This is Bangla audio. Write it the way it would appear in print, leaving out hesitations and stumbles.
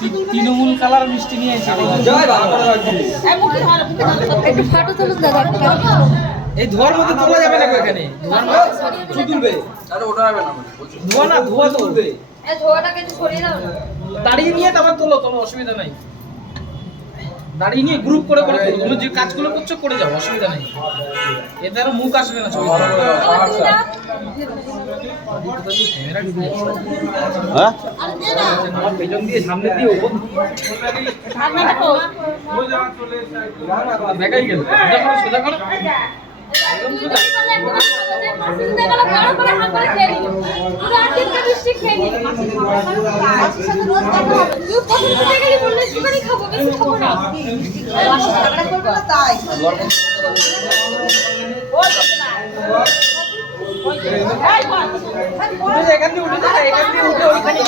তৃণমূল কালার মিষ্টি নিয়ে এসে একটু ফটো তুলুন দাদা। এই ধোয়ার মধ্যে তোলা যাবে না এখানে তুলবে ধোয়া না ধোয়া তুলবে দাঁড়িয়ে নিয়ে তারপর তোলো অসুবিধা নাই দাঁড়িয়ে নিয়ে গ্রুপ করে করে তোলো তুমি যে কাজগুলো করছো করে যাও অসুবিধা নেই এতে আর মুখ আসবে না ছবি হ্যাঁ আমার পেছন দিয়ে সামনে দিয়ে ওপর দেখাই গেল সোজা করো একদম সোজা এখান দিয়ে উঠে ওইখানে